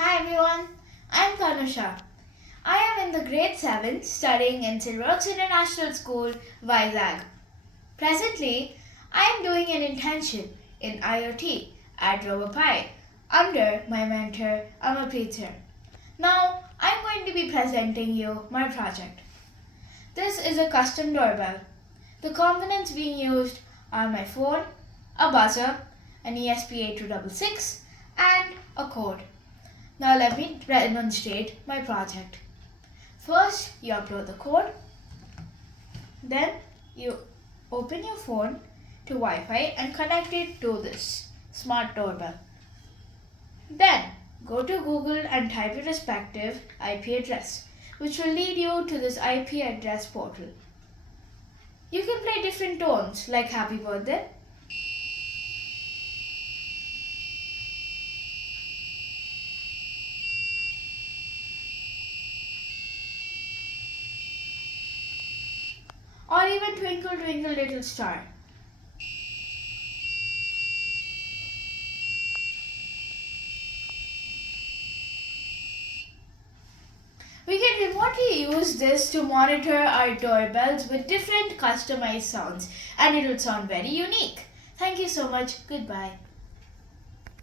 Hi everyone, I am Tanusha. I am in the grade 7 studying in Silver Oaks International School, Vizag. Presently, I am doing an internship in IoT at Robopie under my mentor Amapita. Now, I am going to be presenting you my project. This is a custom doorbell. The components being used are my phone, a buzzer, an ESP8266, and a code. Now let me demonstrate my project. First, you upload the code. Then you open your phone to Wi-Fi and connect it to this smart doorbell. Then go to Google and type your respective IP address, which will lead you to this IP address portal. You can play different tones like happy birthday, or even Twinkle Twinkle Little Star. We can remotely use this to monitor our doorbells with different customized sounds, and it will sound very unique. Thank you so much. Goodbye.